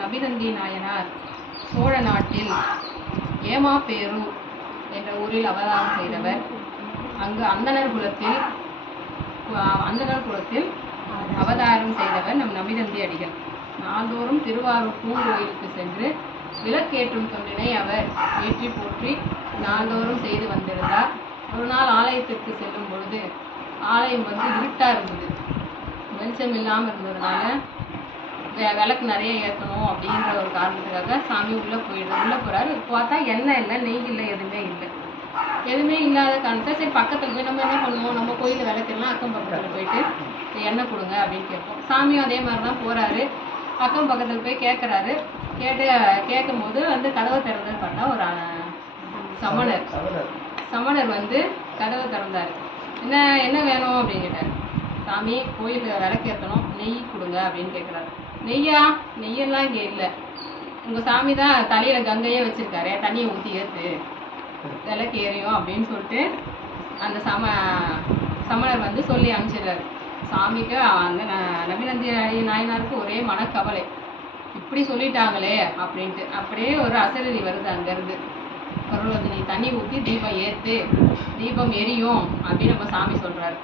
நபிநந்தி நாயனார் சோழ நாட்டில் ஏமாப்பேரூர் என்ற ஊரில் அவதாரம் செய்தவர். அங்கு அந்தணர் குலத்தில் அந்தனர் குலத்தில் அவதாரம் செய்தவர் நம் நபிநந்தி அடிகள். நாள்தோறும் திருவாரூர் பூங்கோயிலுக்கு சென்று விளக்கேற்றும் தொண்டினை அவர் ஏற்றி போற்றி நாள்தோறும் செய்து வந்திருந்தார். ஒரு நாள் ஆலயத்திற்கு செல்லும் பொழுது ஆலயம் வந்து இருட்டாக இருந்தது. வெளிச்சம் இல்லாமல் இருந்ததுனால விளக்கு நிறைய ஏற்றணும் அப்படின்ற ஒரு காரணத்துக்காக சாமி உள்ளே போயிடுது உள்ளே போகிறாரு பார்த்தா எண்ணெய் இல்லை நெய் இல்லை எதுவுமே இல்லை. எதுவுமே இல்லாத காரணத்தை சரி பக்கத்தில் போய் நம்ம என்ன பண்ணுவோம்? நம்ம கோயிலில் விளக்கெல்லாம் அக்கம் பக்கத்தில் போயிட்டு எண்ணெய் கொடுங்க அப்படின்னு கேட்போம். சாமியும் அதே மாதிரி தான் போகிறாரு அக்கம் பக்கத்தில் போய் கேட்குறாரு கேட்டு கேட்கும்போது வந்து கதவை திறந்து பார்த்தா ஒரு சமணர். சமணர் வந்து கதவை திறந்தார். என்ன என்ன வேணும் அப்படின்னு கேட்டார். சாமி கோயிலுக்கு விளக்கேற்றணும் நெய் கொடுங்க அப்படின்னு கேட்குறாரு நெய்யா? நெய்யெல்லாம் இங்கே இல்லை. உங்கள் சாமி தான் தலையில் கங்கையே வச்சுருக்காரு தண்ணியை ஊற்றி ஏற்று விளக்கு ஏறியும் அப்படின்னு சொல்லிட்டு அந்த சம சமணர் வந்து சொல்லி அனுப்பிச்சிடுறாரு. சாமிக்கு அந்த ந- நபிநந்தி நாயனாருக்கு ஒரே மனக்கவலை. இப்படி சொல்லிட்டாங்களே அப்படின்ட்டு. அப்படியே ஒரு அசரதி வருது அங்கேருந்து. பருவத்து நீ தண்ணி ஊற்றி தீபம் ஏற்று தீபம் எரியும் அப்படின்னு நம்ம சாமி சொல்கிறாரு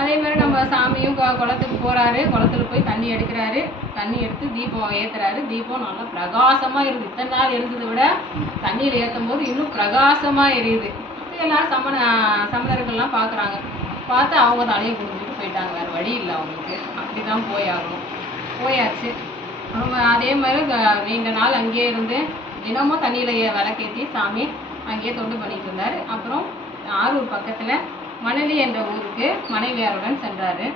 அதே மாதிரி நம்ம சாமியும் குளத்துக்கு போகிறாரு குளத்துல போய் தண்ணி எடுக்கிறாரு. தண்ணி எடுத்து தீபம் ஏற்றுறாரு தீபம் நல்லா பிரகாசமாக இருக்குது. இத்தனை நாள் இருந்ததை விட தண்ணியில் ஏற்றும் போது இன்னும் பிரகாசமாக எரியுது. எல்லாரும் சமண சமணர்கள்லாம் பார்க்குறாங்க பார்த்து அவங்க தலையை குடிஞ்சிட்டு போயிட்டாங்க. வேறு வழி இல்லை அவங்களுக்கு. அப்படி தான் போய் ஆகணும் போயாச்சு. அவங்க அதே மாதிரி நீண்ட நாள் அங்கேயே இருந்து தினமும் தண்ணியில் விளக்கேற்றி சாமி அங்கேயே தொண்டு பண்ணிட்டு இருந்தார். அப்புறம் ஆரூர் பக்கத்தில் மணலி என்ற ஊருக்கு மனைவியாருடன் சென்றார்.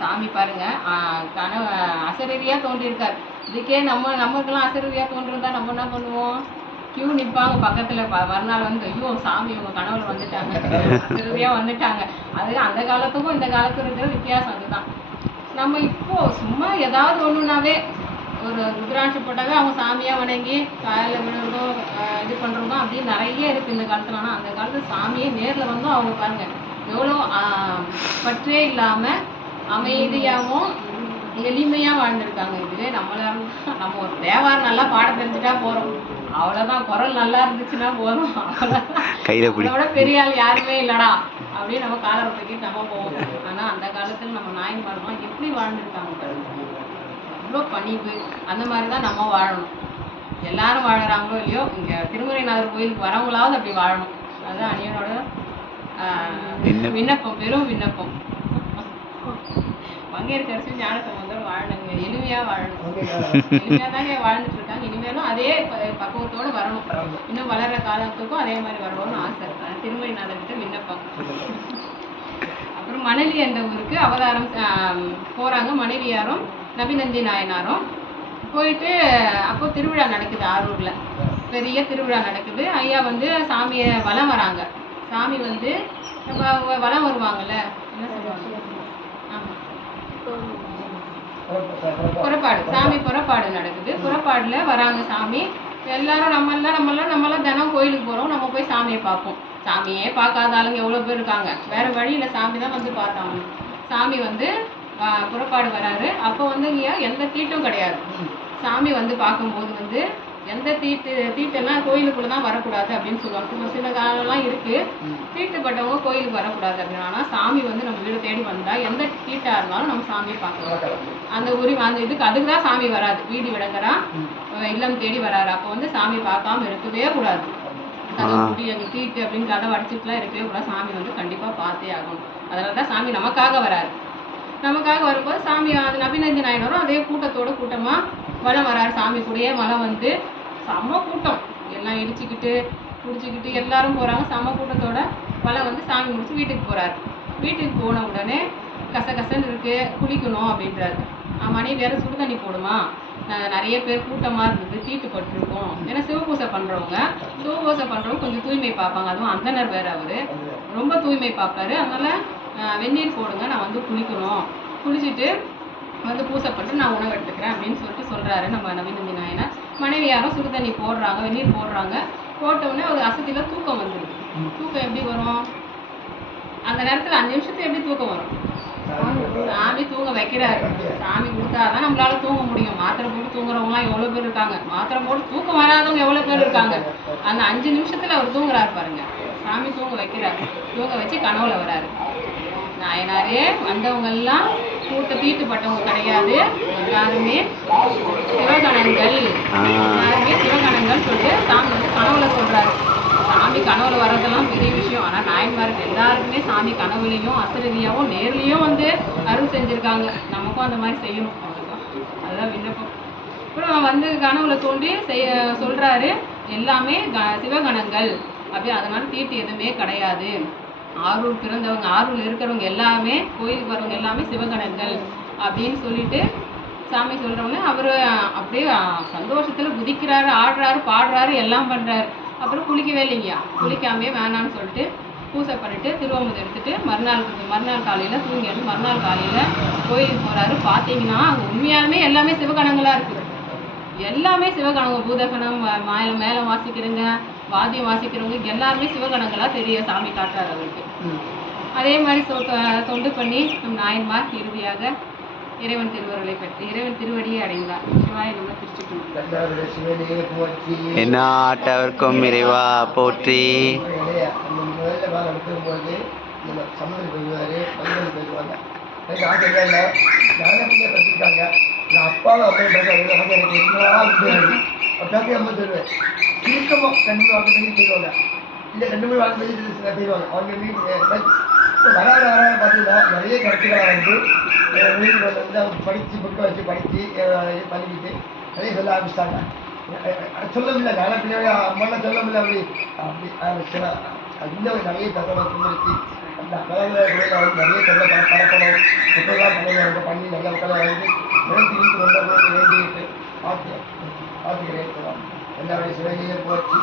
சாமி பாருங்க. கனவு அசரீதியாக தோன்றியிருக்கார். இதுக்கே நம்ம நமக்கெல்லாம் அசரீதியாக தோன்றிருந்தா நம்ம என்ன பண்ணுவோம்? கியூ நிற்பாங்க பக்கத்தில். ப மறுநாள் வந்து ஐயோ சாமி இவங்க கனவுல வந்துட்டாங்க. அசரீதியாக வந்துட்டாங்க. அது அந்த காலத்துக்கும் இந்த காலத்துக்கும் இருக்கிற வித்தியாசம் அதுதான். நம்ம இப்போ சும்மா ஏதாவது ஒன்றுனாவே ஒரு ருத்ராட்சி போட்டாவே அவங்க சாமியாக வணங்கி காலையில் விழுறதும் இது பண்ணுறதும் அப்படி நிறைய இருக்குது இந்த காலத்துல. ஆனால் அந்த காலத்துல சாமியே நேரில் வந்தும் அவங்க பாருங்க. எவ்வளோ பற்றே இல்லாமல் அமைதியாகவும் எளிமையாக வாழ்ந்திருக்காங்க. இதுவே நம்மளால நம்ம ஒரு தேவாரம் நல்லா பாட தெரிஞ்சுட்டா போகிறோம் அவ்வளோதான் குரல் நல்லா இருந்துச்சுன்னா போதும். கையில் விட பெரிய ஆள் யாருமே இல்லடா. அப்படின்னு நம்ம காலரை தூக்கிட்டு நம்ம போவோம். ஆனா அந்த காலத்துல நம்ம நாயன்மார்கள்லாம் எப்படி வாழ்ந்துருக்காங்க அவ்வளோ பணிவு அந்த மாதிரி தான் நம்ம வாழணும். எல்லாரும் வாழுறாங்களோ இல்லையோ இங்க திருமுறைநாதர் கோயிலுக்கு வரவங்களாவது அப்படி வாழணும். அதுதான் அணியனோட விண்ணப்பம். பெரும் விண்ணப்பம். பங்கேற்கரசு ஞானசம்பந்தர் வாழணுங்க. எளிமையா வாழணும். எளிமையா தாங்க வாழ்ந்துட்டு இருக்காங்க இனிமேலும் அதே பக்குவத்தோட வரணும். இன்னும் வளர்ற காலத்துக்கும் அதே மாதிரி வரணும்னு ஆசை அஹ் திருமணிநாதர்கிட்ட விண்ணப்பம். அப்புறம் மணலி என்ற ஊருக்கு அவதாரம் போறாங்க மனைவியாரும் நபிநந்தி நாயனாரும் போயிட்டு அப்போ திருவிழா நடக்குது ஆரூரில். பெரிய திருவிழா நடக்குது. ஐயா வந்து சாமியை வலம் வராங்க. சாமி வந்து வலம் வருவாங்கல்ல? என்ன சொல்லுவாங்க? புறப்பாடு. சாமி புறப்பாடு நடக்குது. புறப்பாடில் வராங்க சாமி. எல்லாரும் நம்மளாம் நம்மளாம் நம்மளாம் தினம் கோயிலுக்கு போகிறோம் நம்ம போய் சாமியை பார்ப்போம். சாமியே பார்க்காத ஆளுங்க எவ்வளோ பேர் இருக்காங்க. வேறு வழியில் சாமி தான் வந்து பார்த்தாங்க சாமி வந்து புறப்பாடு வராரு. அப்போ வந்து இங்க எந்த தீட்டும் கிடையாது. சாமி வந்து பார்க்கும்போது வந்து எந்த தீட்டு தீட்டெல்லாம் கோயிலுக்குள்ள தான் வரக்கூடாது அப்படின்னு சொல்லுவாங்க. ஒரு சில காலம்லாம் இருக்கு. தீட்டுப்பட்டவங்க கோயிலுக்கு வரக்கூடாது அப்படின்னு. ஆனால் சாமி வந்து நம்ம வீடு தேடி வந்தா எந்த தீட்டா இருந்தாலும் நம்ம சாமியை பார்க்கலாம். அந்த உரிமை அந்த இதுக்கு அதுக்கு தான் சாமி வராது. வீதி விடங்கரா இல்லம் தேடி வராரு. அப்போ வந்து சாமி பார்க்காம இருக்கவே கூடாது. தீட்டு அப்படின்னு கதை அடிச்சுட்டுலாம் இருக்கவே கூடாது. சாமி வந்து கண்டிப்பா பார்த்தே ஆகணும். அதனால தான் சாமி நமக்காக வராரு. நமக்காக வரும்போது சாமி அது நபிநந்தி நாயனரும் அதே கூட்டத்தோட கூட்டமாக வலம் வராரு. சாமி கூடயே மலம் வந்து செம்ம கூட்டம். எல்லாம் இடிச்சுக்கிட்டு குடிச்சிக்கிட்டு எல்லாரும் போகிறாங்க செம்ம கூட்டத்தோட வலம் வந்து சாமி முடிச்சு வீட்டுக்கு போகிறாரு வீட்டுக்கு போன உடனே கசகசன்னு இருக்கு குளிக்கணும் அப்படின்றாரு. ஆஹ் மனைவி சுடு தண்ணி போடுமா? நிறைய பேர் கூட்டமாக இருந்தது தீட்டு ஏன்னா சிவபூசை பண்ணுறவங்க சிவபூசை பண்றவங்க கொஞ்சம் தூய்மை பார்ப்பாங்க. அதுவும் அந்தனர் வேறு அவர். ரொம்ப தூய்மை பார்ப்பாரு. அதனால் வெந்நீர் போடுங்க. நான் வந்து குளிக்கணும். குளிச்சுட்டு வந்து பூசை பண்ணிட்டு நான் உணவு எடுத்துக்கிறேன் அப்படின்னு சொல்லிட்டு சொல்றாரு நம்ம நவீனந்தி நாயனார். மனைவி யாரும் சுடு தண்ணி போடுறாங்க வெந்நீர் போடுறாங்க. போட்ட உடனே ஒரு அசதியில தூக்கம் வந்துடுது தூக்கம் எப்படி வரும்? அந்த நேரத்துல அஞ்சு நிமிஷத்துக்கு எப்படி தூக்கம் வரும்? சாமி தூங்க வைக்கிறாரு. சாமி கொடுத்தாதான் நம்மளால தூங்க முடியும். மாத்திரை போட்டு தூங்குறவங்கலாம் எவ்வளோ பேர் இருக்காங்க? மாத்திரை போட்டு தூக்கம் வராதவங்க எவ்வளோ பேர் இருக்காங்க? அந்த அஞ்சு நிமிஷத்துல அவர் தூங்குறாரு பாருங்க. சாமி தூங்க வைக்கிறாரு. தூங்க வச்சு கனவுல வராரு. நாயனாரே வந்தவங்க எல்லாம் கூட்ட தீட்டுப்பட்டவங்க கிடையாது. எல்லாருமே சிவகணங்கள். எல்லாருமே சிவகணங்கள் சொல்லிட்டு சாமி வந்து கனவுல சொல்றாரு. சாமி கனவுல வர்றதெல்லாம் பெரிய விஷயம். ஆனா நாயன்மாருக்கு எல்லாருக்குமே சாமி கனவுலையும் அசரதியாவும் நேர்லயும் வந்து அருள் செஞ்சிருக்காங்க. நமக்கும் அந்த மாதிரி செய்யணும். அதுதான் விண்ணப்பம். அப்புறம் வந்து கனவுல தோண்டி செய்ய சொல்றாரு எல்லாமே க- சிவகணங்கள். அப்படி அதனால தீட்டு எதுவுமே கிடையாது. ஆரூர் பிறந்தவங்க ஆரூரில் இருக்கிறவங்க எல்லாமே கோயிலுக்கு வரவங்க எல்லாமே சிவகணங்கள் அப்படின்னு சொல்லிட்டு சாமி சொல்றவங்க அவர் அப்படியே சந்தோஷத்தில் குதிக்கிறாரு ஆடுறாரு பாடுறாரு எல்லாம் பண்ணுறாரு அப்புறம் குளிக்கவே இல்லைங்கயா குளிக்காமே வேணாம்னு சொல்லிட்டு பூஜை பண்ணிட்டு திருவமுது எடுத்துட்டு மறுநாள் மறுநாள் காலையில் தூங்கி எழுந்து மறுநாள் காலையில் கோயிலுக்கு போகிறாரு பார்த்தீங்கன்னா அங்கே உண்மையாலுமே எல்லாமே சிவகணங்களாக இருக்குது எல்லாமே சிவகணங்க பூதகணம் மேலே மேலே வாசிக்கிறேங்க வாத்தியம் வாசிக்கிறவங்க எல்லாருமே சிவகணங்களா தெரிய சாமி காட்டுறாரு அவருக்கு. அதே மாதிரி தொண்டு பண்ணி நம் நாயன்மார் இறுதியாக இறைவன் திருவருளை பெற்று இறைவன் திருவடியை அடைந்தார். சிவாய நம்ம திருச்சிட்டு எந்நாட்டவர்க்கும் இறைவா போற்றி. பையன் போயிடுவாங்க எனக்கு ஆசை இல்லை அப்படி அம்மா சொல்லுவேன் சுருக்கமாக ரெண்டு வாக்கு பண்ணி செய்வாங்க இல்லை ரெண்டு மூணு வாக்கு பண்ணி செய்வாங்க அவங்க இப்போ வர வர வர பார்த்தீங்கன்னா நிறைய கருத்துக்களை வந்து அஹ் வீட்டுக்கு வந்து அவங்க படித்து புக்கை வச்சு படித்து பண்ணிக்கிட்டு நிறைய சொல்ல ஆரம்பிச்சிட்டாங்க. சொல்ல முடியல. நல்ல பிள்ளையோட அம்மாலாம் சொல்ல முடியல. அப்படி அப்படி ஆரம்பிச்சுன்னா இன்னும் நிறைய தகவல் முன்னிறுத்தி அந்த அகலங்களை வந்து நிறைய தகவல் பரப்பணும் புத்தகெல்லாம் பண்ணி பண்ணி நல்ல மக்களை வந்து நிறுத்தி வீட்டு வந்தவங்க வேண்டிட்டு பார்த்து. பார்த்துக்கிறேன் எல்லாருடைய சிவனையே போச்சு